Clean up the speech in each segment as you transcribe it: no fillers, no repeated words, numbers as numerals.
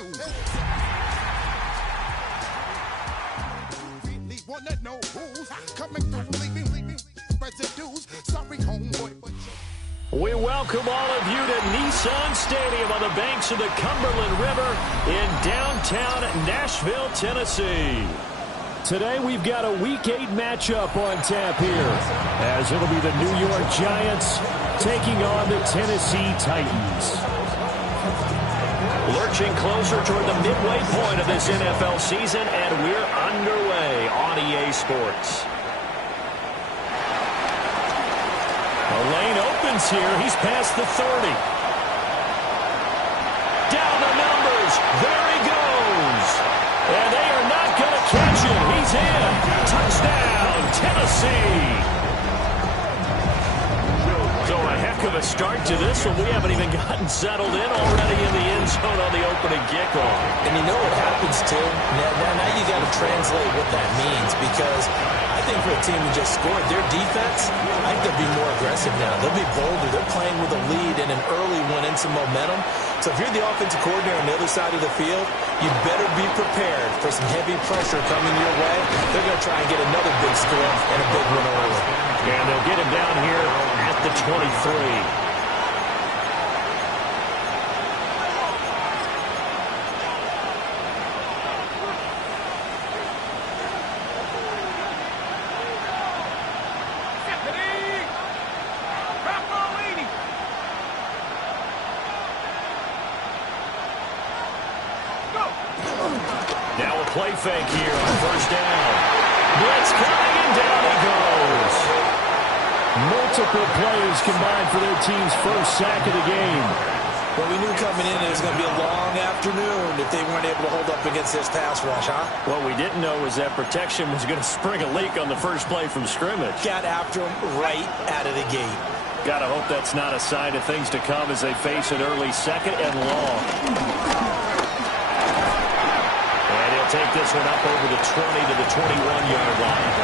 confused. Really wanna know who's coming through, leaving residues. Sorry, homeboy, but we welcome all of you to Nissan Stadium on the banks of the Cumberland River in downtown Nashville, Tennessee. Today we've got a Week 8 matchup on tap here, as it'll be the New York Giants taking on the Tennessee Titans. Lurching closer toward the midway point of this NFL season, and we're underway on EA Sports. A lane opens here. He's past the 30. Down the numbers. There he goes. And they are not going to catch him. He's in. Touchdown, Tennessee. So a heck of a start to this one. We haven't even gotten settled in already in the end zone on the opening kickoff. And you know what happens, too? Now you got to translate what that means, because I think for a team who just scored, their defense, I think they'll be more aggressive now. They'll be bolder. They're playing with a lead and an early one and some momentum. So if you're the offensive coordinator on the other side of the field, you better be prepared for some heavy pressure coming your way. They're going to try and get another big score and a big one early. And they'll get him down here at the 23. Now a play fake here on first down. Blitz coming, and down he goes. Multiple plays combined for their team's first sack of the game. Well, we knew coming in it was going to be a long afternoon if they weren't able to hold up against this pass rush, huh? What we didn't know was that protection was going to spring a leak on the first play from scrimmage. Got after him right out of the gate. Gotta hope that's not a sign of things to come as they face an early second and long. Take this one up over the 20 to the 21-yard line.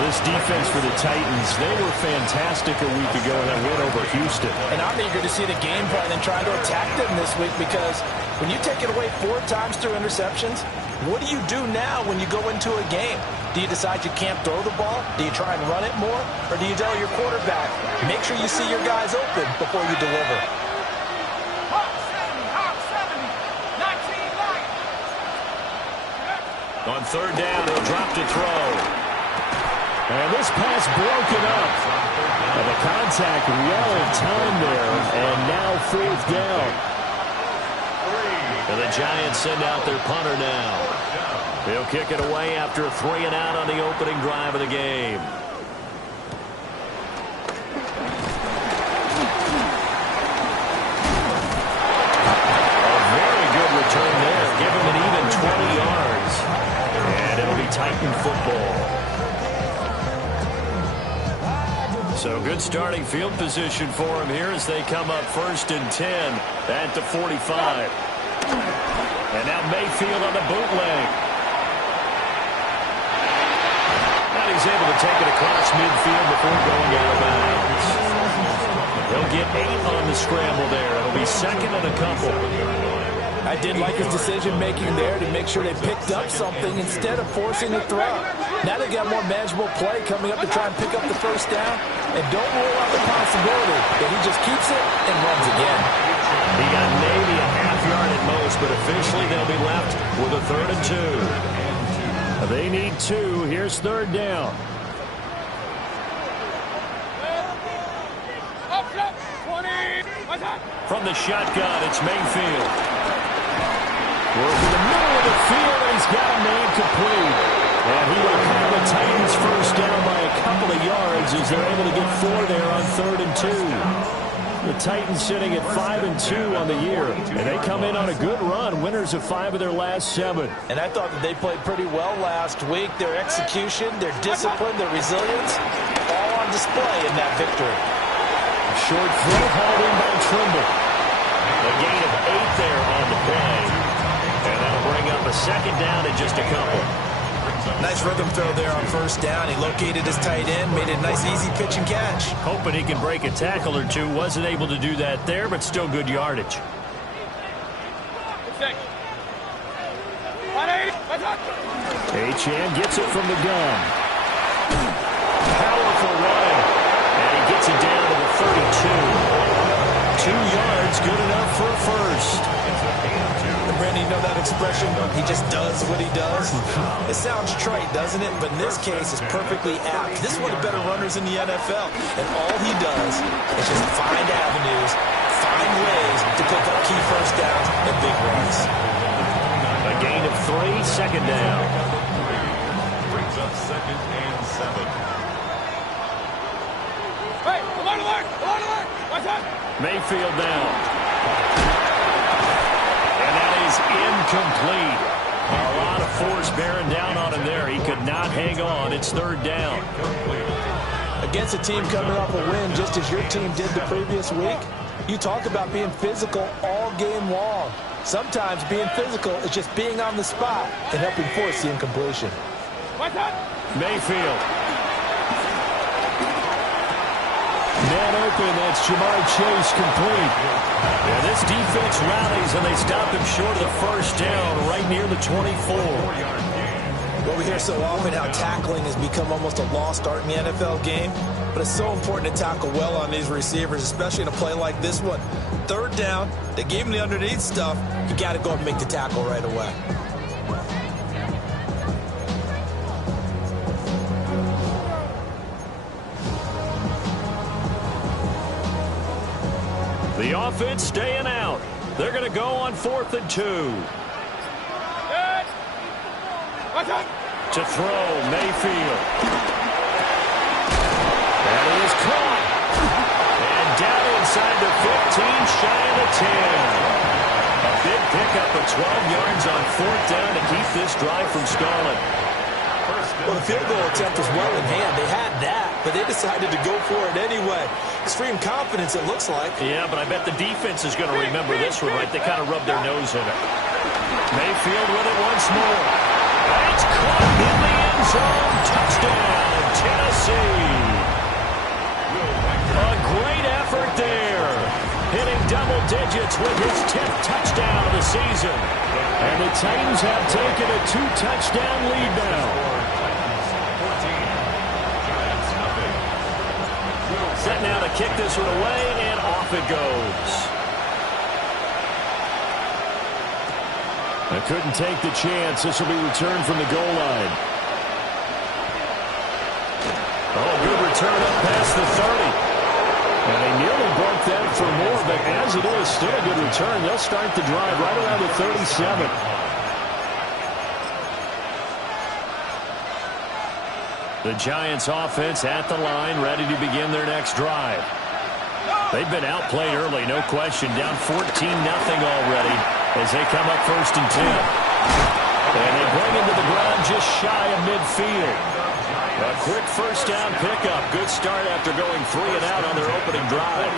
This defense for the Titans, they were fantastic a week ago in that win over Houston. And I'm eager to see the game plan and trying to attack them this week, because when you take it away 4 times through interceptions, what do you do now when you go into a game? Do you decide you can't throw the ball? Do you try and run it more? Or do you tell your quarterback, make sure you see your guys open before you deliver? On third down, he'll drop to throw. And this pass broken up. And the contact well timed there. And now fourth down. And the Giants send out their punter now. He'll kick it away after a 3 and out on the opening drive of the game. A very good return there. Give him an even 20 yards. And it'll be Titan football. So good starting field position for him here as they come up first and 10 at the 45. And now Mayfield on the bootleg. And he's able to take it across midfield before going out of bounds. He'll get 8 on the scramble there. It'll be second and a couple. I did like his decision-making there to make sure they picked up something instead of forcing a throw. Now they got more manageable play coming up to try and pick up the first down. And don't rule out the possibility that he just keeps it and runs again. He got maybe a half yard at most, but officially they'll be left with a 3rd and 2. They need 2. Here's third down. From the shotgun, it's Mayfield. Working the middle of the field, and he's got a man complete. And he will call the Titans first down by a couple of yards as they're able to get 4 there on 3rd and 2. The Titans sitting at 5 and 2 on the year, and they come in on a good run, winners of 5 of their last 7. And I thought that they played pretty well last week. Their execution, their discipline, their resilience, all on display in that victory. A short throw hauled in by Trimble. A gain of 8 there on the play. And that'll bring up a second down in just a couple. Nice rhythm throw there on first down. He located his tight end, made it a nice easy pitch and catch. Hoping he can break a tackle or two. Wasn't able to do that there, but still good yardage. Achane gets it from the gun. Powerful run. And he gets it down to the 32. 2 yards, good enough for a first. And Brandon, you know that expression, he just does what he does? It sounds trite, doesn't it? But in this case, it's perfectly apt. This is one of the better runners in the NFL. And all he does is just find avenues, find ways to pick up key first downs and big runs. A gain of 3, second down. Brings up 2nd and 7. Hey, alert! Watch out! Mayfield down. And that is incomplete. A lot of force bearing down on him there. He could not hang on. It's 3rd down. Against a team coming off a win just as your team did the previous week, you talk about being physical all game long. Sometimes being physical is just being on the spot and helping force the incompletion. Mayfield. Man open, that's Jamar Chase complete. Yeah, this defense rallies and they stop him short of the first down right near the 24. Well, we hear so often how tackling has become almost a lost art in the NFL game, but it's so important to tackle well on these receivers, especially in a play like this one. 3rd down, they gave him the underneath stuff. You got to go and make the tackle right away. The offense staying out. They're going to go on 4th and 2. To throw, Mayfield. And it is caught. And down inside the 15, shy of the 10. A big pickup of 12 yards on 4th down to keep this drive from stalling. Well, the field goal attempt was well in hand. They had that, but they decided to go for it anyway. Extreme confidence, it looks like. Yeah, but I bet the defense is going to remember this one, right? They kind of rubbed their nose in it. Mayfield with it once more. It's caught in the end zone. Touchdown, Tennessee. A great effort there. Hitting double digits with his 10th touchdown of the season. And the Titans have taken a 2-touchdown lead now. Set now to kick this one away, and off it goes. I couldn't take the chance. This will be returned from the goal line. Oh, good return up past the 30. And they nearly broke that for more, but as it is, still a good return. They'll start the drive right around the 37. The Giants offense at the line, ready to begin their next drive. They've been outplayed early, no question. Down 14-0 already as they come up 1st and 10. And they bring him to the ground just shy of midfield. A quick first down pickup. Good start after going 3 and out on their opening drive.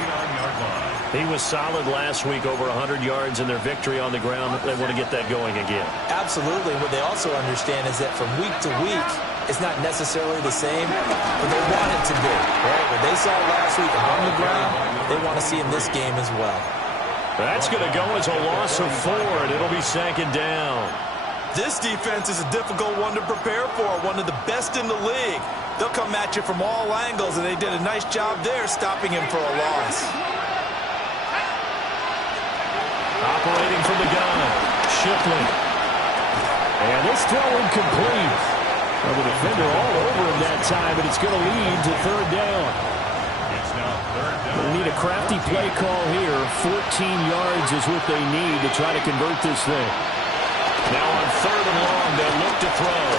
He was solid last week, over 100 yards in their victory on the ground. They want to get that going again. Absolutely. What they also understand is that from week to week, it's not necessarily the same, but they want it to be. Right? What they saw last week on the ground, they want to see in this game as well. That's going to go as a loss of 4, and it'll be 2nd down. This defense is a difficult one to prepare for, one of the best in the league. They'll come at you from all angles, and they did a nice job there stopping him for a loss. Operating from the gun, Shipley. And this throw incomplete. Well, the defender all over him that time, but it's going to lead to 3rd down. It's now 3rd down. They need a crafty play call here. 14 yards is what they need to try to convert this thing. Now on 3rd and long, they'll look to throw.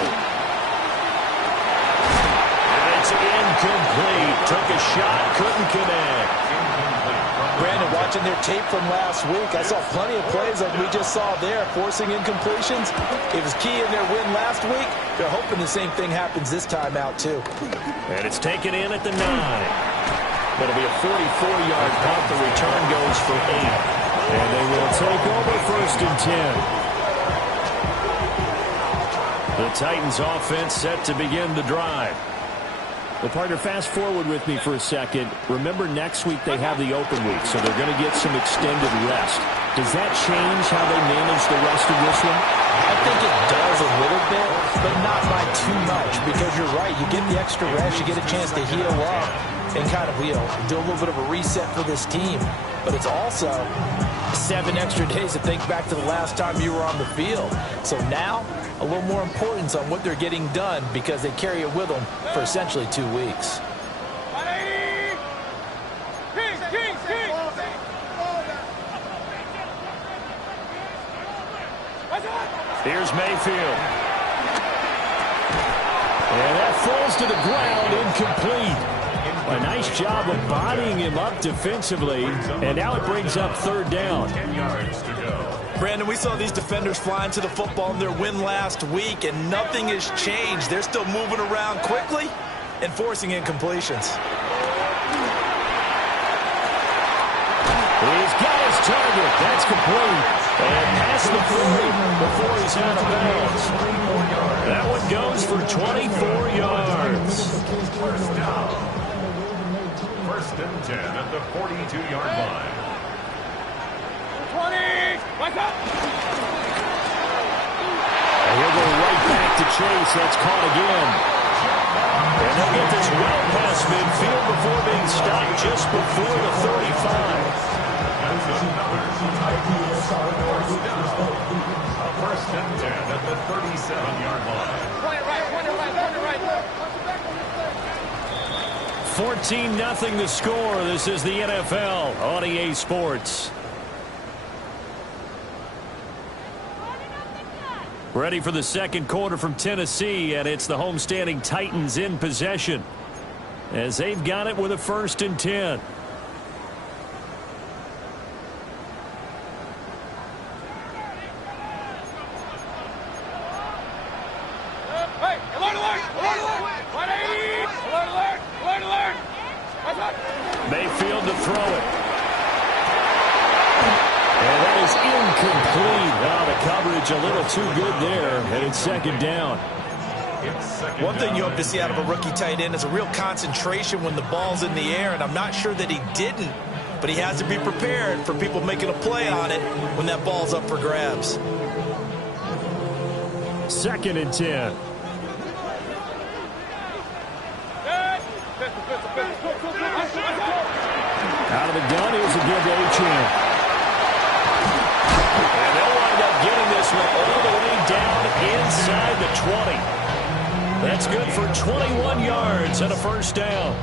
And it's incomplete. Took a shot, couldn't connect. Brandon, watching their tape from last week, I saw plenty of plays like we just saw there, forcing incompletions. It was key in their win last week. They're hoping the same thing happens this time out, too. And it's taken in at the 9. It'll be a 44-yard punt. The return goes for 8. And they will take over 1st and 10. The Titans offense set to begin the drive. Well, partner, fast forward with me for a second. Remember, next week they have the open week, so they're going to get some extended rest. Does that change how they manage the rest of this one? I think it does a little bit, but not by too much, because you're right. You get the extra rest, you get a chance to heal up and kind of, do a little bit of a reset for this team. But it's also 7 extra days to think back to the last time you were on the field. So now, a little more importance on what they're getting done because they carry it with them for essentially 2 weeks. Here's Mayfield. And that falls to the ground, incomplete. A nice job of bodying him up defensively, and now it brings up 3rd down. 10 yards to go. Brandon, we saw these defenders flying to the football in their win last week, and nothing has changed. They're still moving around quickly and forcing incompletions. He's got his target. That's complete. And past the 40 before he's out of bounds. That one goes for 24 yards. First down. 1st and 10 at the 42-yard line. 20. What's up? And he'll go right back to Chase. That's caught again. And they'll get this well past midfield before being stopped just before the 35. That's another first and 10 at the 37-yard line. Point it right, point it right, point it right. 14-0 the score. This is the NFL on EA Sports. Ready for the 2nd quarter from Tennessee, and it's the homestanding Titans in possession as they've got it with a 1st and 10. Hey, alert, alert, alert, alert. 180. Alert, alert, alert, alert. What's up? Mayfield to throw it. And that is incomplete. Oh, the coverage a little too good there, and it's 2nd down. One thing you hope to see out of a rookie tight end is a real concentration when the ball's in the air, and I'm not sure that he didn't, but he has to be prepared for people making a play on it when that ball's up for grabs. 2nd and 10. Out of the gun, here's a give to Achane. And they'll wind up getting this one all the way down inside the 20. That's good for 21 yards and a 1st down.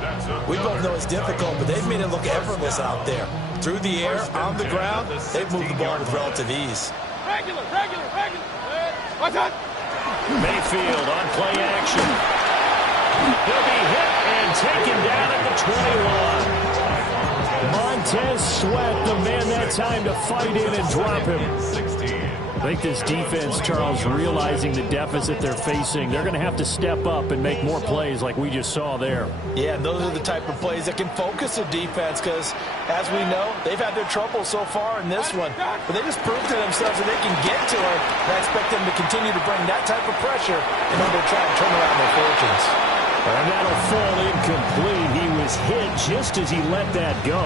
We both know it's difficult, but they've made it look effortless out there. Through the air, on the ground, they've moved the ball with relative ease. Regular. What's up? Mayfield on play action. He'll be hit and taken down at the 21. Montez Sweat, the man that time to fight in and drop him. I think this defense, Charles, realizing the deficit they're facing, they're going to have to step up and make more plays like we just saw there. Yeah, and those are the type of plays that can focus a defense because, as we know, they've had their trouble so far in this one. But they just proved to themselves that they can get to it. And I expect them to continue to bring that type of pressure in order to try and turn around their fortunes. And that'll fall incomplete. He was hit just as he let that go.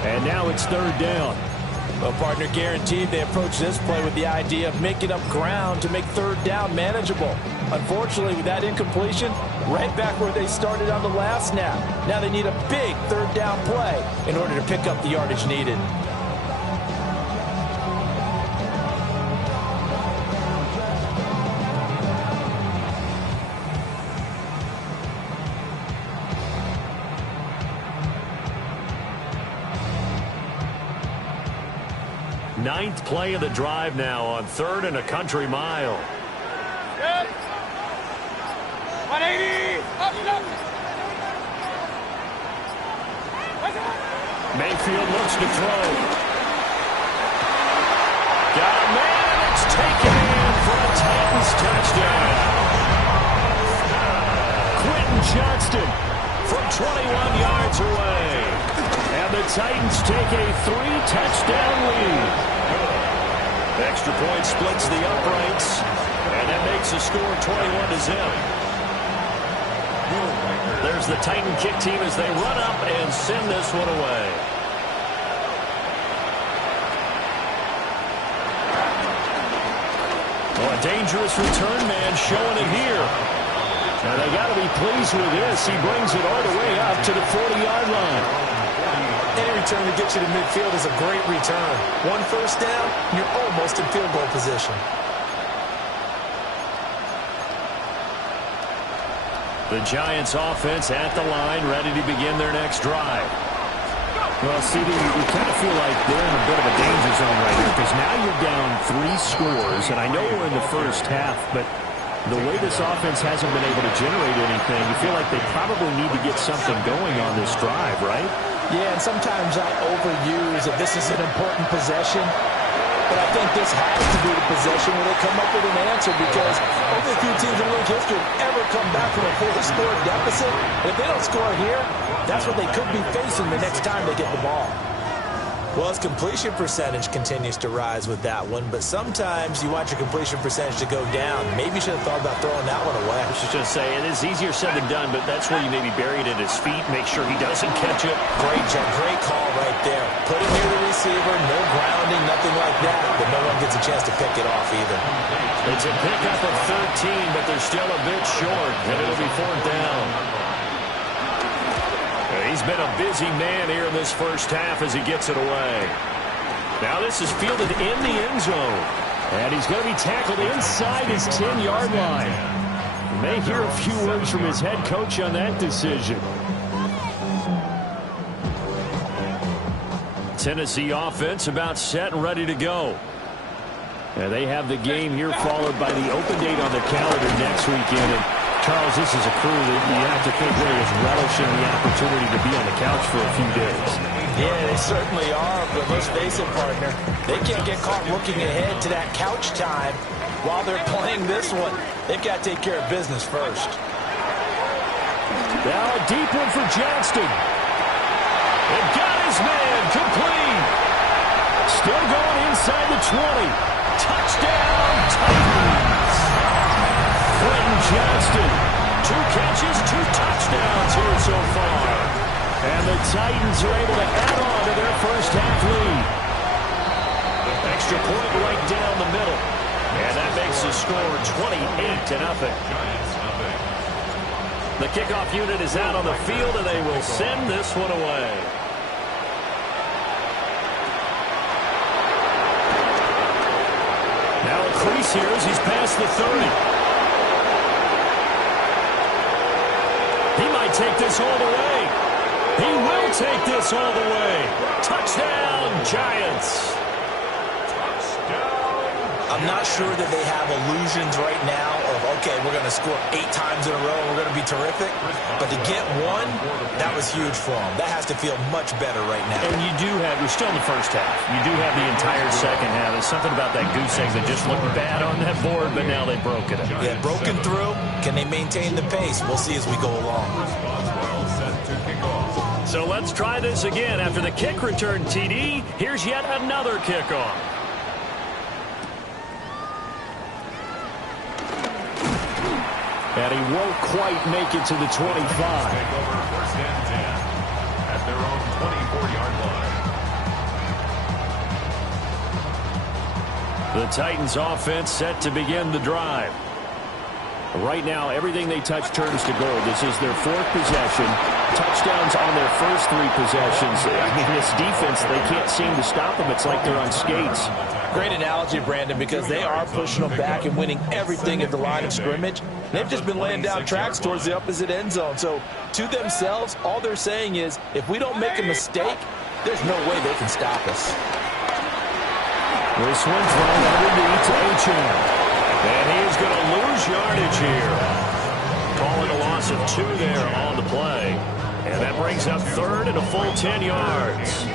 And now it's 3rd down. Well, partner, guaranteed they approach this play with the idea of making up ground to make 3rd down manageable. Unfortunately, with that incompletion, right back where they started on the last snap. Now they need a big 3rd down play in order to pick up the yardage needed. Ninth play of the drive now on 3rd and a country mile. 180. Up. Mayfield looks to throw. Got a man, and it's taken in for a Titans touchdown. Quentin Johnston from 21 yards away. And the Titans take a 3-touchdown lead. Extra point splits the uprights, and that makes the score 21-0. There's the Titan kick team as they run up and send this one away. Oh, a dangerous return man showing it here. And they got to be pleased with this. He brings it all the way up to the 40-yard line. Any return to get you to midfield is a great return. One first down, you're almost in field goal position. The Giants offense at the line, ready to begin their next drive. Well, CD, you kind of feel like they're in a bit of a danger zone right here because now you're down 3 scores, and I know we're in the first half, but the way this offense hasn't been able to generate anything, you feel like they probably need to get something going on this drive, right? Yeah, and sometimes I overuse that this is an important possession. But I think this has to be the possession where they come up with an answer because only a few teams in league history have ever come back from a 4-score deficit. And if they don't score here, that's what they could be facing the next time they get the ball. Well, his completion percentage continues to rise with that one, but sometimes you want your completion percentage to go down. Maybe you should have thought about throwing that one away. I was just going to say, it is easier said than done, but that's where you maybe bury it at his feet, make sure he doesn't catch it. Great call right there. Put it near the receiver, no grounding, nothing like that, but no one gets a chance to pick it off either. It's a pickup of 13, but they're still a bit short, and it'll be 4th down. He's been a busy man here in this first half as he gets it away. Now this is fielded in the end zone. And he's going to be tackled inside his 10-yard line. You may hear a few words from his head coach on that decision. Tennessee offense about set and ready to go. And they have the game here followed by the open date on the calendar next weekend. And Charles, this is a crew that you have to think really is relishing the opportunity to be on the couch for a few days. Yeah, they certainly are, but let's face it, partner. They can't get caught looking ahead to that couch time while they're playing this one. They've got to take care of business first. Now a deep one for Johnston. And got his man complete. Still going inside the 20. Touchdown, Titans. Quentin Johnston, 2 catches, 2 touchdowns here so far. And the Titans are able to add on to their first half lead. Extra point right down the middle. And that makes the score 28-0. The kickoff unit is out on the field, and they will send this one away. Now a crease here as he's past the 30. He might take this all the way. He will take this all the way. Touchdown, Giants. I'm not sure that they have illusions right now of, okay, we're going to score 8 times in a row, we're going to be terrific. But to get one, that was huge for them. That has to feel much better right now. And you do have, you're still in the first half. You do have the entire second half. There's something about that goose egg that just looked bad on that board, but now they broke it. Yeah, broken through. Can they maintain the pace? We'll see as we go along. So let's try this again. After the kick return, TD, here's yet another kickoff. And he won't quite make it to the 25. Take over 1st and 10 at their own 24-yard line. The Titans offense set to begin the drive. Right now, everything they touch turns to gold. This is their 4th possession. Touchdowns on their first 3 possessions. I mean, this defense, they can't seem to stop them. It's like they're on skates. Great analogy, Brandon, because they are pushing them back and winning everything at the line of scrimmage. They've just been laying down tracks towards the opposite end zone. So, to themselves, all they're saying is, if we don't make a mistake, there's no way they can stop us. This one thrown underneath to H.M. And he is going to lose yardage here. Calling a loss of 2 there on the play. And that brings up 3rd and a full 10 yards.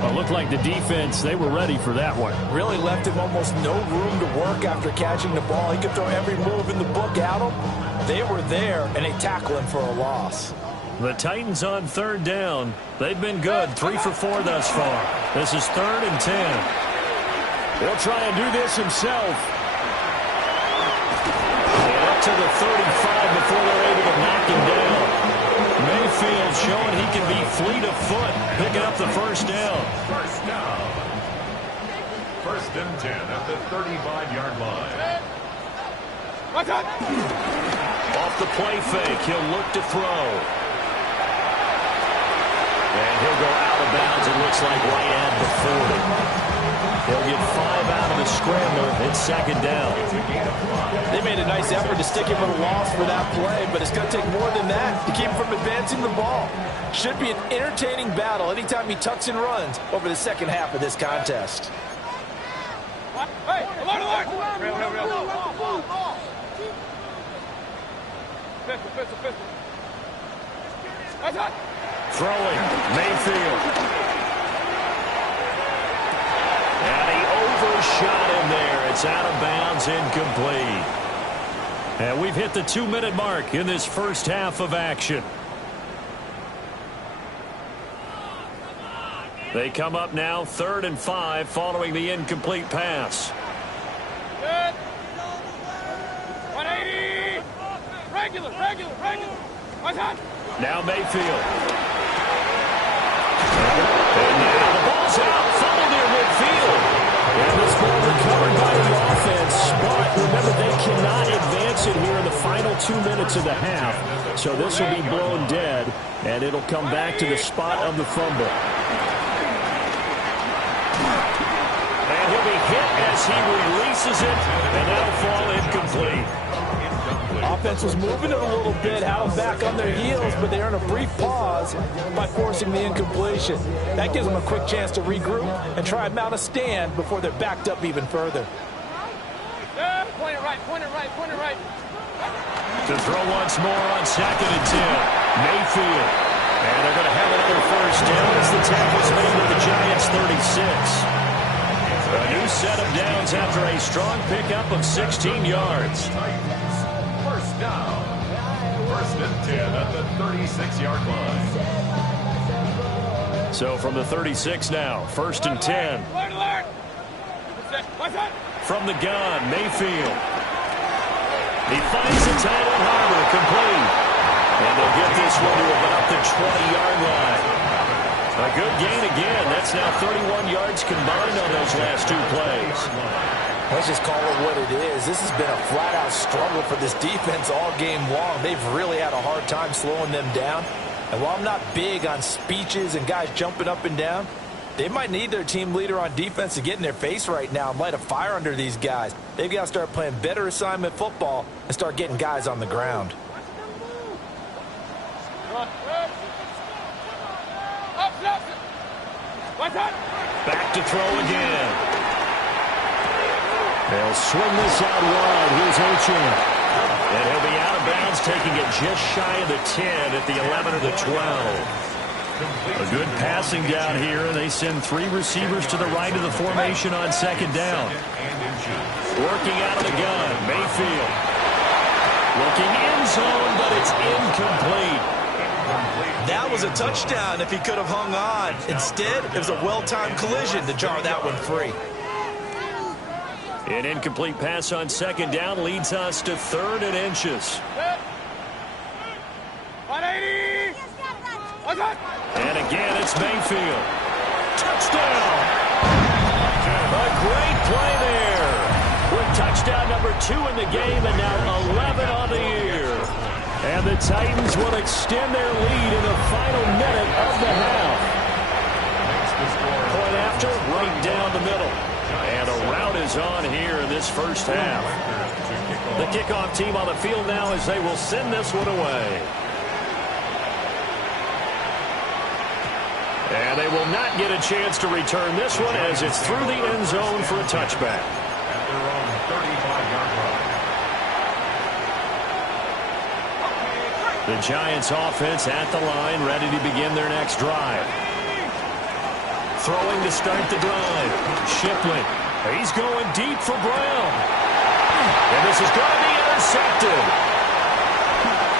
Well, it looked like the defense, they were ready for that one. Really left him almost no room to work after catching the ball. He could throw every move in the book at him. They were there, and they tackled him for a loss. The Titans on 3rd down. They've been good, 3 for 4 thus far. This is 3rd and 10. He'll try and do this himself. And up to the 35 before they're able to knock him down. Mayfield showing he can be fleet of foot, picking up the first down. First down. 1st and 10 at the 35-yard line. Off the play fake, he'll look to throw. And he'll go out of bounds, it looks like right at the 40. He'll get 5 out of the scramble. It's second down. They made a nice effort to stick him with a loss for that play, but it's going to take more than that to keep him from advancing the ball. Should be an entertaining battle anytime he tucks and runs over the second half of this contest. Hey, alert! Pistol. Throwing, Mayfield. And he overshot him there. It's out of bounds, incomplete. And we've hit the 2-minute mark in this first half of action. They come up now 3rd and 5 following the incomplete pass. Good. 180. Regular. Now Mayfield. And now the ball's out. Fumble near midfield. And this ball recovered by the offense. But remember, they cannot advance it here in the final 2 minutes of the half. So this will be blown dead. And it'll come back to the spot of the fumble. And he'll be hit as he releases it. And that'll fall incomplete. Offense was moving it a little bit, had them back on their heels, but they earn a brief pause by forcing the incompletion. That gives them a quick chance to regroup and try and mount a stand before they're backed up even further. Point it right. To throw once more on 2nd and 10. Mayfield. And they're going to have another first down as the tackle's made with the Giants 36. A new set of downs after a strong pickup of 16 yards. First down. 1st and 10 at the 36-yard line. So from the 36 now, 1st and 10. Alert! From the gun, Mayfield. He finds the tight end, Harbour, complete. And they'll get this one to about the 20-yard line. A good gain again. That's now 31 yards combined on those last 2 plays. Let's just call it what it is. This has been a flat-out struggle for this defense all game long. They've really had a hard time slowing them down. And while I'm not big on speeches and guys jumping up and down, they might need their team leader on defense to get in their face right now and light a fire under these guys. They've got to start playing better assignment football and start getting guys on the ground. Back to throw again. They'll swing this out wide. Here's Ochan. And he'll be out of bounds, taking it just shy of the 10 at the 11 or the 12. A good passing down here, and they send 3 receivers to the right of the formation on 2nd down. Working out of the gun, Mayfield. Looking end zone, but it's incomplete. That was a touchdown if he could have hung on. Instead, it was a well-timed collision to jar that one free. An incomplete pass on 2nd down leads us to 3rd and inches. 180. And again, it's Mayfield. Touchdown! A great play there. With touchdown number 2 in the game and now 11 on the year. And the Titans will extend their lead in the final minute of the half. Point after, right down the middle. And a rout is on here in this first half. The kickoff team on the field now as they will send this one away. And they will not get a chance to return this one as it's through the end zone for a touchback. At their own 35-yard line. The Giants offense at the line, ready to begin their next drive. Throwing to start the drive. Shipley. He's going deep for Brown. And this is going to be intercepted.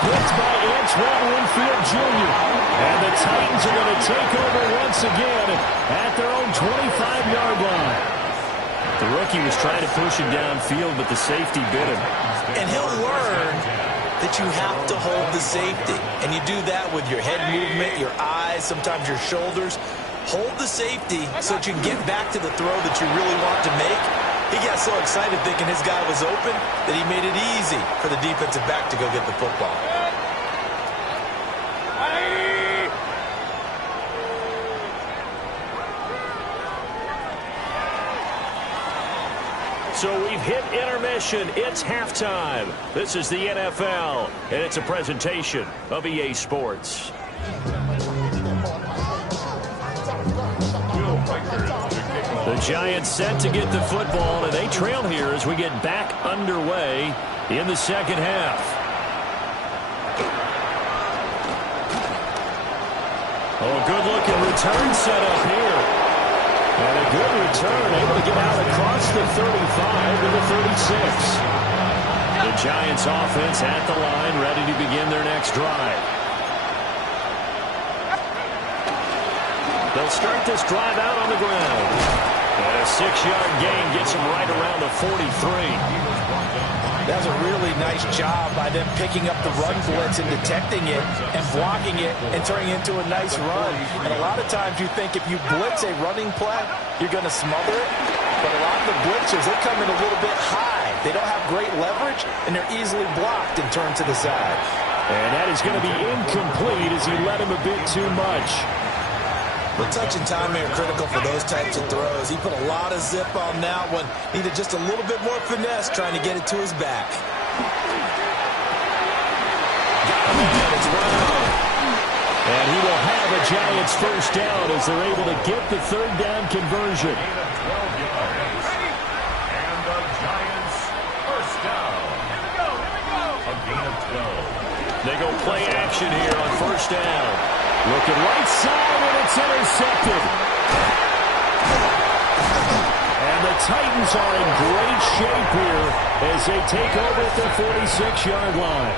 Blitzed by Antoine Winfield Jr. And the Titans are going to take over once again at their own 25-yard line. The rookie was trying to push him downfield, but the safety bit him. And he'll learn that you have to hold the safety. And you do that with your head movement, your eyes, sometimes your shoulders. Hold the safety so that you can get back to the throw that you really want to make. He got so excited thinking his guy was open that he made it easy for the defensive back to go get the football. So we've hit intermission. It's halftime. This is the NFL, and it's a presentation of EA Sports. The Giants set to get the football, and they trail here as we get back underway in the second half. Oh, good-looking return set up here. And a good return, able to get out across the 35 to the 36. The Giants offense at the line, ready to begin their next drive. They'll start this drive out on the ground. And a 6-yard gain gets them right around the 43. That's a really nice job by them picking up the run blitz and detecting it and blocking it and turning it into a nice run. And a lot of times you think if you blitz a running play, you're going to smother it. But a lot of the blitzers, they come in a little bit high. They don't have great leverage, and they're easily blocked and turned to the side. And that is going to be incomplete as he led him a bit too much. The touch and timing are critical for those types of throws. He put a lot of zip on that one. Needed just a little bit more finesse trying to get it to his back. Got him in. It's Brown. And he will have a Giants first down as they're able to get the third down conversion. And the Giants first down. A gain of 12. They go play action here on first down. Looking right side, and it's intercepted. And the Titans are in great shape here as they take over at the 46-yard line.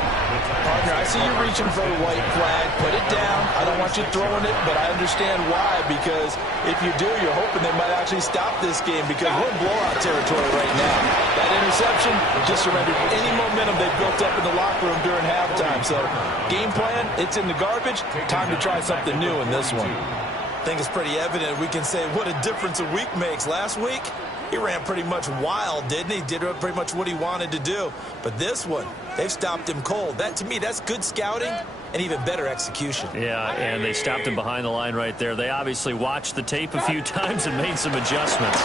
Partner, I see you reaching for the white flag. Put it down. I don't want you throwing it, but I understand why, because if you do, you're hoping they might actually stop this game because we're in blowout territory right now. That interception just surrendered any momentum they built up in the locker room during halftime. So, game plan, it's in the garbage. Time to try something new in this one. I think it's pretty evident we can say what a difference a week makes. Last week, he ran pretty much wild, didn't he? Did pretty much what he wanted to do. But this one, they've stopped him cold. That, to me, that's good scouting and even better execution. Yeah, and they stopped him behind the line right there. They obviously watched the tape a few times and made some adjustments.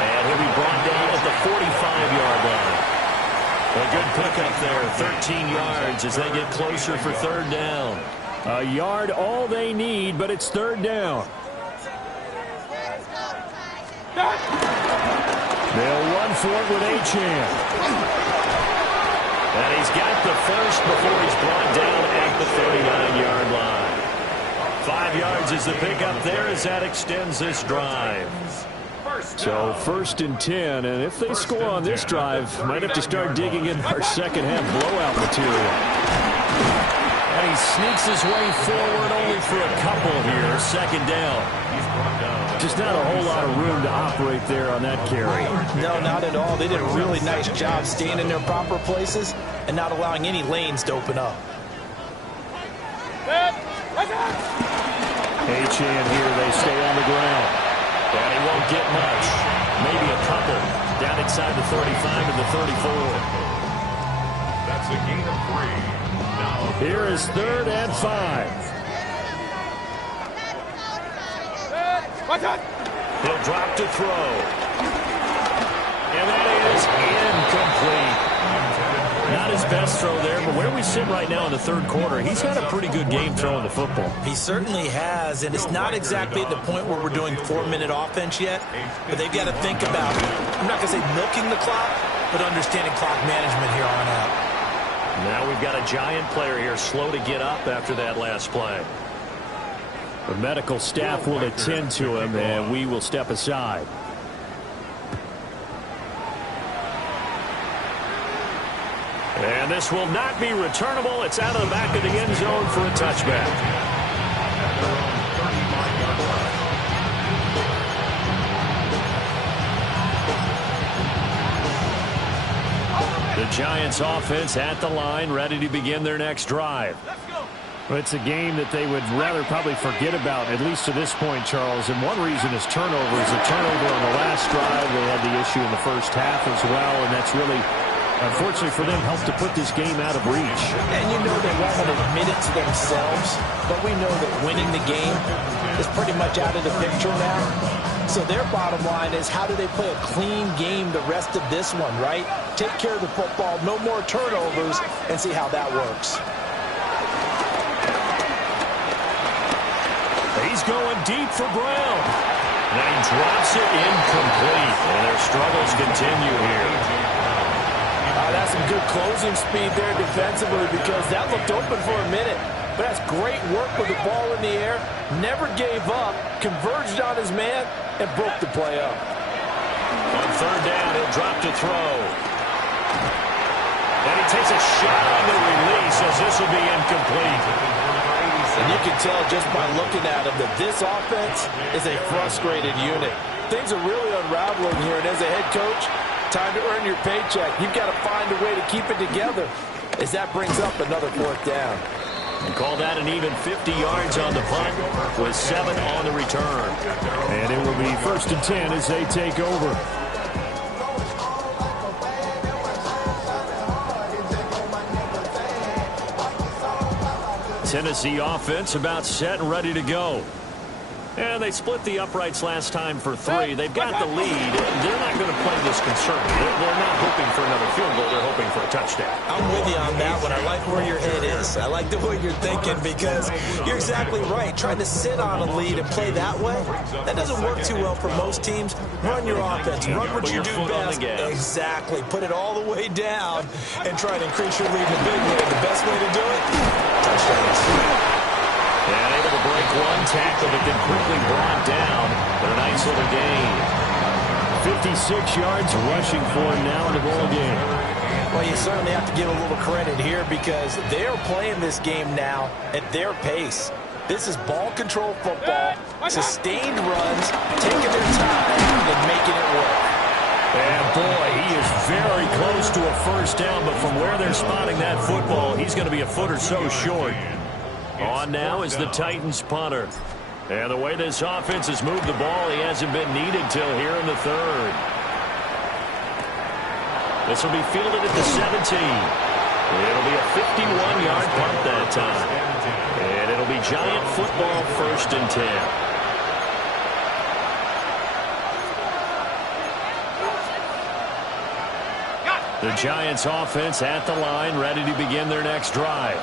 And he'll be brought down at the 45-yard line. A good pickup there, 13 yards as they get closer for third down. A yard all they need, but it's third down. They'll run for it with Achane. And he's got the first before he's brought down at the 39-yard line. 5 yards is the pickup there as that extends this drive. So first and 10, and if they score on this drive, might have to start digging in our second half blowout material. And he sneaks his way forward only for a couple here, second down. Just not a whole lot of room to operate there on that carry. No, not at all. They did a really nice job staying in their proper places and not allowing any lanes to open up. Achane here, they stay on the ground. And he won't get much. Maybe a couple. Down inside the 35 and the 34. That's a gain of 3. Now here is third and 5. He'll drop to throw. And that is incomplete. Not his best throw there, but where we sit right now in the third quarter, he's had a pretty good game throwing the football. He certainly has, and it's not exactly at the point where we're doing 4-minute offense yet, but they've got to think about, I'm not going to say milking the clock, but understanding clock management here on out. Now we've got a Giant player here slow to get up after that last play. The medical staff will attend to him, and we will step aside. And this will not be returnable. It's out of the back of the end zone for a touchback. The Giants offense at the line, ready to begin their next drive. Well, it's a game that they would rather probably forget about, at least to this point, Charles. And one reason is turnovers. A turnover on the last drive. They had the issue in the first half as well, and that's really, unfortunately for them, helped to put this game out of reach. And you know they won't admit it to themselves, but we know that winning the game is pretty much out of the picture now. So their bottom line is, how do they play a clean game the rest of this one, right? Take care of the football, no more turnovers, and see how that works. He's going deep for Brown. And he drops it incomplete. And their struggles continue here. That's some good closing speed there defensively, because that looked open for a minute. But that's great work with the ball in the air. Never gave up, converged on his man, and broke the play up. On third down, he'll drop to throw. And he takes a shot on the release as this will be incomplete. And you can tell just by looking at him that this offense is a frustrated unit. Things are really unraveling here, and as a head coach, time to earn your paycheck. You've got to find a way to keep it together, as that brings up another fourth down. And call that an even 50 yards on the punt with 7 on the return. And it will be 1st and 10 as they take over. Tennessee offense about set and ready to go. And they split the uprights last time for 3. They've got the lead. They're not going to play this conservative. They're not hoping for another field goal. They're hoping for a touchdown. I'm with you on that one. I like where your head is. I like the way you're thinking, because you're exactly right. Trying to sit on a lead and play that way, that doesn't work too well for most teams. Run your offense. Run what you do best. Exactly. Put it all the way down and try to increase your lead in a big way. The best way to do it, touchdowns. And able to break one tackle, but then quickly brought down. But a nice little gain. 56 yards rushing for him now in the ball game. Well, you certainly have to give a little credit here, because they're playing this game now at their pace. This is ball control football, sustained runs, taking their time and making it work. And boy, he is very close to a first down, but from where they're spotting that football, he's going to be a foot or so short. On now is the Titans punter. And the way this offense has moved the ball, he hasn't been needed till here in the third. This will be fielded at the 17. It'll be a 51-yard punt that time. And it'll be Giant football, 1st and 10. The Giants offense at the line, ready to begin their next drive.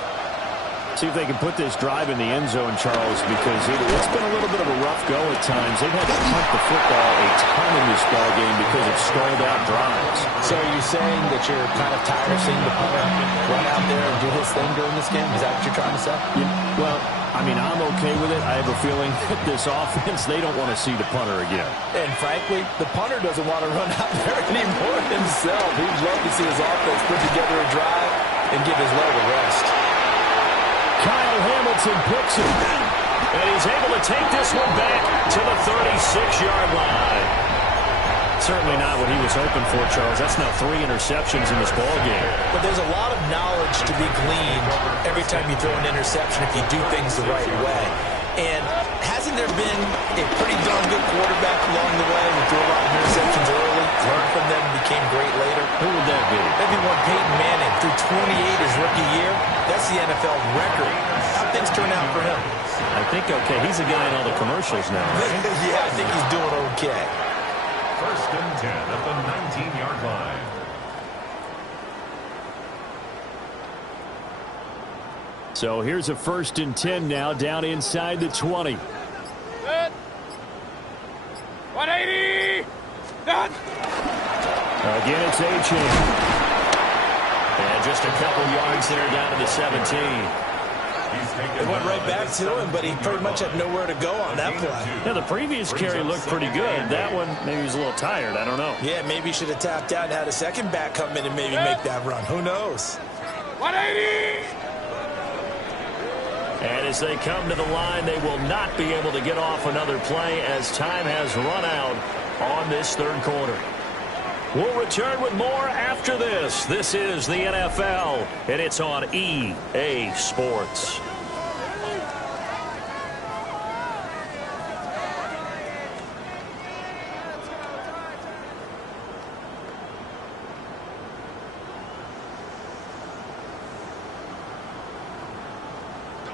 See if they can put this drive in the end zone, Charles, because it's been a little bit of a rough go at times. They've had to punt the football a ton in this ball game because of stalled-out drives. So are you saying that you're kind of tired of seeing the punter run out there and do his thing during this game? Is that what you're trying to say? Yeah, well, I mean, I'm okay with it. I have a feeling that this offense, they don't want to see the punter again. And frankly, the punter doesn't want to run out there anymore himself. He'd love to see his offense put together a drive and give his leg a rest. Kyle Hamilton picks it. And he's able to take this one back to the 36-yard line. Certainly not what he was hoping for, Charles. That's now 3 interceptions in this ball game. But there's a lot of knowledge to be gleaned every time you throw an interception if you do things the right way. And hasn't there been a pretty darn good quarterback along the way who threw a lot of interceptions early, learned from them, and became great later? Who would that be? Maybe one Peyton Manning threw 28 his rookie year. That's the NFL record. How'd things turn out for him? I think, okay, he's a guy in all the commercials now, right? Yeah, I think he's doing okay. 1st and 10 at the 19-yard line. So here's a 1st and 10 now, down inside the 20. Good. 180. Done. Again, it's A-Chain. And just a couple yards there down to the 17. It went right back to him, but he pretty much had nowhere to go on that play. Yeah, the previous carry looked pretty good. That one, maybe he was a little tired. I don't know. Yeah, maybe he should have tapped out and had a second back come in and maybe make that run. Who knows? 180. And as they come to the line, they will not be able to get off another play as time has run out on this third quarter. We'll return with more after this. This is the NFL, and it's on EA Sports.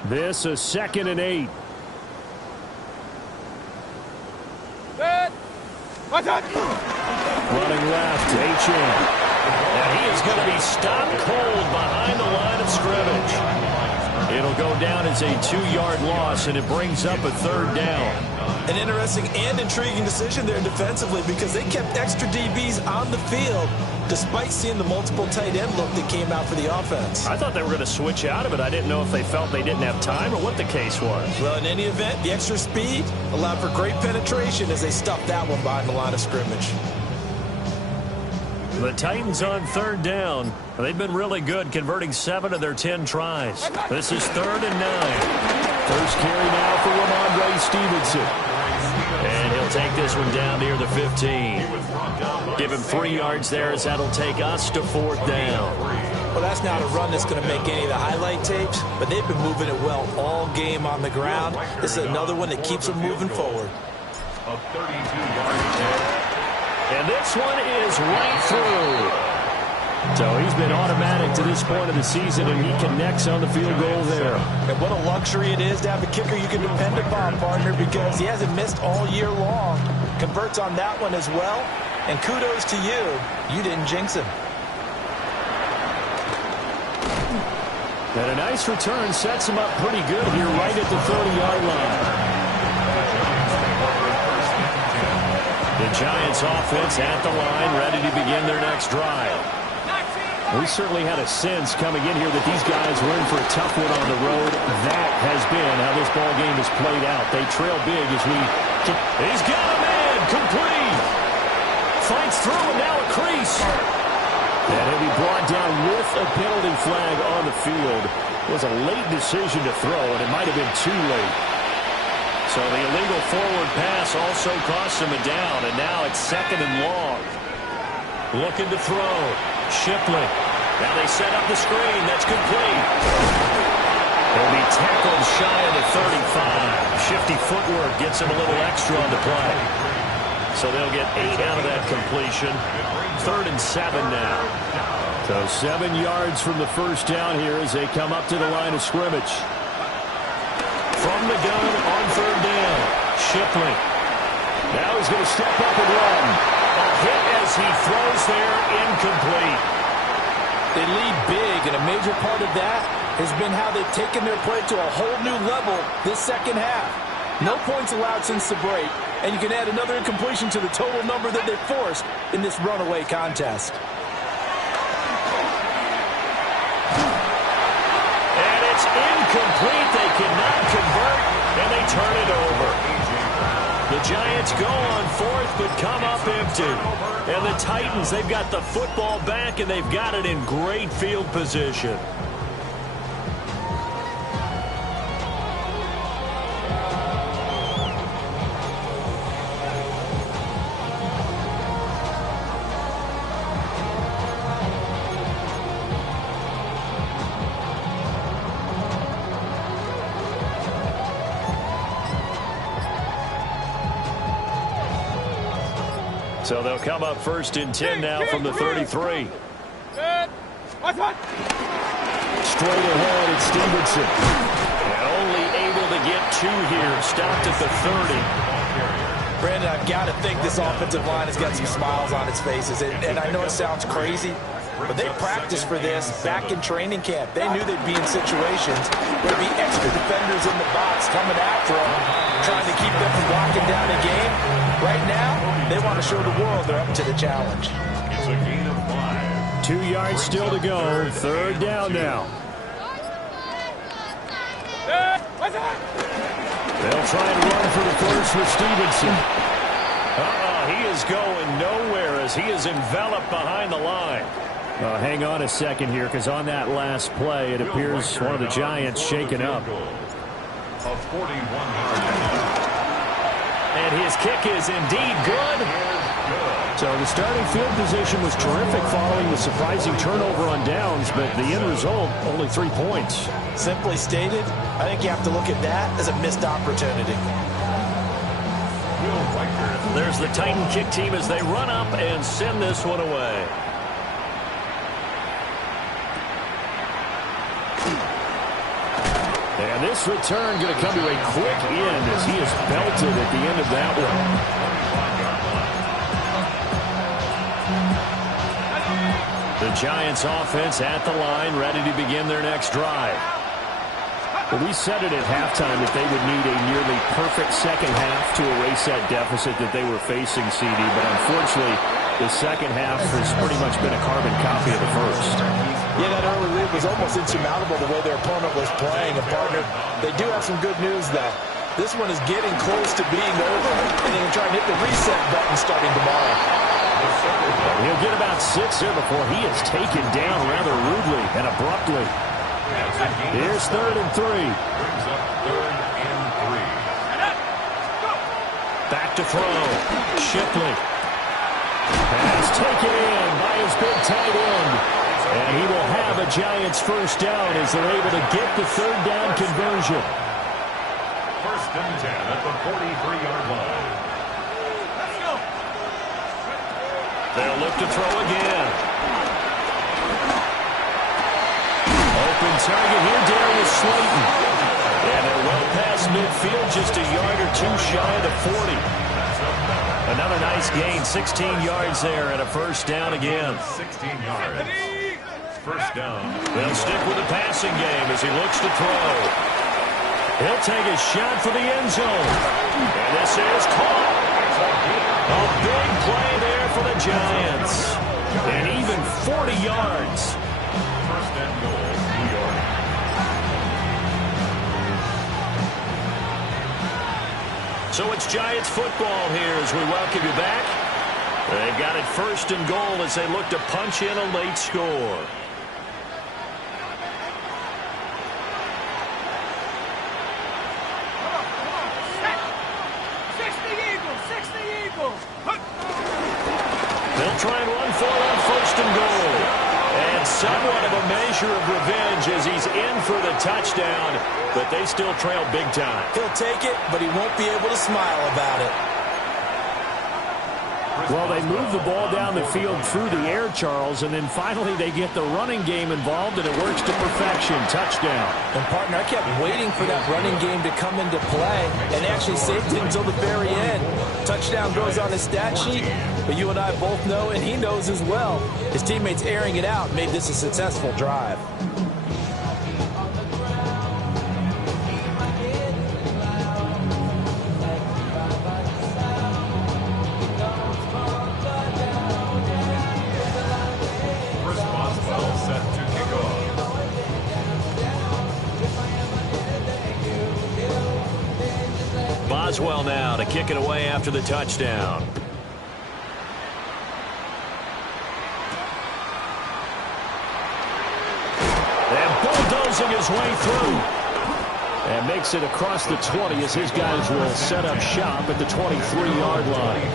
This is 2nd and 8. Running left, H.M. And he is going to be stopped cold behind the line of scrimmage. It'll go down as a 2-yard loss, and it brings up a 3rd down. An interesting and intriguing decision there defensively because they kept extra DBs on the field despite seeing the multiple tight end look that came out for the offense. I thought they were going to switch out of it. I didn't know if they felt they didn't have time or what the case was. Well, in any event, the extra speed allowed for great penetration as they stuffed that one behind the line of scrimmage. The Titans on 3rd down. They've been really good, converting 7 of their 10 tries. This is 3rd and 9. First carry now for Ramondre Stevenson. And he'll take this one down near the 15. Give him 3 yards there as that'll take us to 4th down. Well, that's not a run that's going to make any of the highlight tapes, but they've been moving it well all game on the ground. This is another one that keeps them moving forward. A 32-yard and this one is right through. So he's been automatic to this point of the season, and he connects on the field goal there. And what a luxury it is to have a kicker you can depend upon, partner, because he hasn't missed all year long. Converts on that one as well. And kudos to you. You didn't jinx him. And a nice return sets him up pretty good here right at the 30-yard line. The Giants offense at the line, ready to begin their next drive. We certainly had a sense coming in here that these guys were in for a tough one on the road. That has been how this ball game has played out. They trail big as we... He's got a man, complete. Fights through and now a crease. And he'll be brought down with a penalty flag on the field. It was a late decision to throw, and it might have been too late. So the illegal forward pass also cost him a down, and now it's 2nd and long. Looking to throw. Shipley. Now they set up the screen. That's complete. He'll be tackled shy of the 35. Shifty footwork gets him a little extra on the play. So they'll get 8 out of that completion. 3rd and 7 now. So 7 yards from the first down here as they come up to the line of scrimmage. From the gun on 3rd down. Shipley. Now he's going to step up and run. A hit as he throws there, incomplete. They lead big, and a major part of that has been how they've taken their play to a whole new level this second half. No points allowed since the break, and you can add another incompletion to the total number that they forced in this runaway contest. And it's incomplete. They cannot convert, and they turn it over. The Giants go on 4th, but come up empty. And the Titans, they've got the football back, and they've got it in great field position. So they'll come up 1st and 10 now from the 33. Straight ahead, it's Stevenson. And only able to get 2 here. Stopped at the 30. Brandon, I've got to think this offensive line has got some smiles on its faces. And I know it sounds crazy, but they practiced for this back in training camp. They knew they'd be in situations where there'd be extra defenders in the box coming after them, trying to keep them from locking down a game. Right now, they want to show the world they're up to the challenge. It's a gain of 5. 2 yards still to go. 3rd down now. They'll try and run for the first with Stevenson. He is going nowhere as he is enveloped behind the line. Hang on a second here, because on that last play, it appears one of the Giants shaken up. A 41-yard. And his kick is indeed good. So the starting field position was terrific following the surprising turnover on downs, but the end result, only 3 points. Simply stated, I think you have to look at that as a missed opportunity. There's the Titan kick team as they run up and send this one away. And And this return going to come to a quick end as he is belted at the end of that one. The Giants offense at the line, ready to begin their next drive. Well, we said it at halftime that they would need a nearly perfect second half to erase that deficit that they were facing, CD. But unfortunately, the second half has pretty much been a carbon copy of the first. Yeah, that early lead was almost insurmountable the way their opponent was playing. And, partner, they do have some good news, though. This one is getting close to being over, and they can try and hit the reset button starting tomorrow. He'll get about 6 there before he is taken down rather rudely and abruptly. Here's 3rd and 3. Brings up 3rd and 3. Back to throw. Shipley. Pass taken in by his big tight end. And he will have a Giants first down as they're able to get the 3rd down conversion. 1st and 10 at the 43-yard line. They'll look to throw again. Open target here, Darius Slayton. And they're well past midfield, just a yard or 2 shy of the 40. Another nice gain, 16 yards there and a first down again. 16 yards. First down. They'll stick with the passing game as he looks to throw. He'll take a shot for the end zone. And this is caught. A big play there for the Giants. And even 40 yards. First and goal, New York. So it's Giants football here as we welcome you back. They've got it 1st and goal as they look to punch in a late score. They'll try and run for it on 1st and goal. And somewhat of a measure of revenge as he's in for the touchdown, but they still trail big time. He'll take it, but he won't be able to smile about it. Well, they move the ball down the field through the air, Charles, and then finally they get the running game involved, and it works to perfection. Touchdown. And, partner, I kept waiting for that running game to come into play and actually saved it until the very end. Touchdown goes on his stat sheet, but you and I both know, and he knows as well, his teammates airing it out made this a successful drive. Boswell now to kick it away after the touchdown. And bulldozing his way through. And makes it across the 20 as his guys will set up shop at the 23-yard line.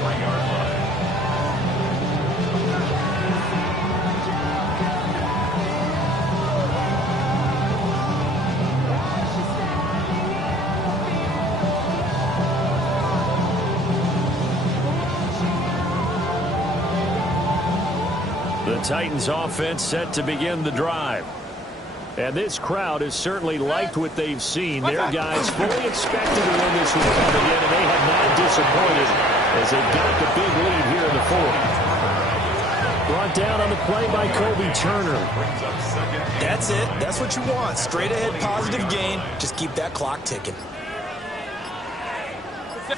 The Titans offense set to begin the drive. And this crowd has certainly liked what they've seen. Their guys fully expected to win this one coming in, and they have not disappointed as they got the big lead here in the 4th. Brought down on the play by Kobe Turner. That's it. That's what you want. Straight ahead positive gain. Just keep that clock ticking. Up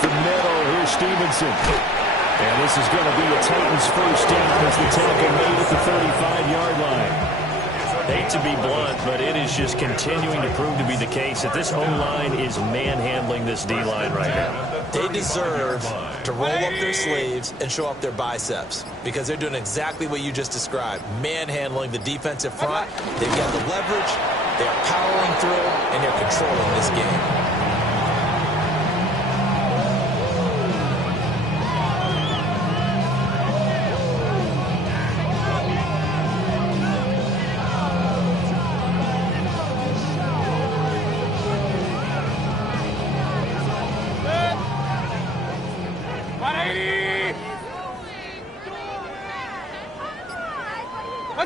the middle, here's Stevenson. And this is going to be a Titans first down as the tackle made at the 35-yard line. Hate to be blunt, but it is just continuing to prove to be the case that this O-line is manhandling this D-line right now. They deserve to roll up their sleeves and show up their biceps because they're doing exactly what you just described, manhandling the defensive front. They've got the leverage, they're powering through, and they're controlling this game.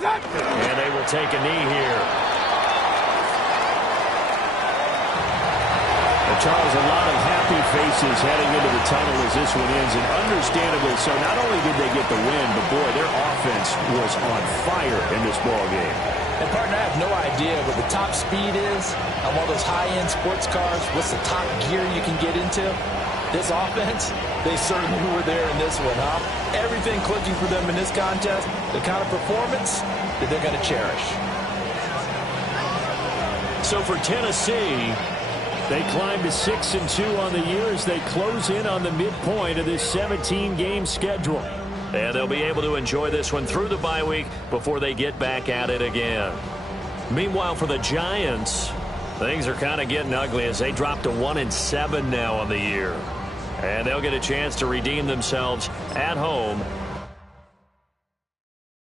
And they will take a knee here. Charles, a lot of happy faces heading into the tunnel as this one ends, and understandably so. Not only did they get the win, but, boy, their offense was on fire in this ball game. And, partner, I have no idea what the top speed is on one of those high-end sports cars. What's the top gear you can get into? This offense, they certainly were there in this one, huh? Everything clicking for them in this contest, the kind of performance that they're going to cherish. So for Tennessee, they climb to 6-2 on the year as they close in on the midpoint of this 17-game schedule. And they'll be able to enjoy this one through the bye week before they get back at it again. Meanwhile, for the Giants, things are kind of getting ugly as they drop to 1-7 now on the year. And they'll get a chance to redeem themselves at home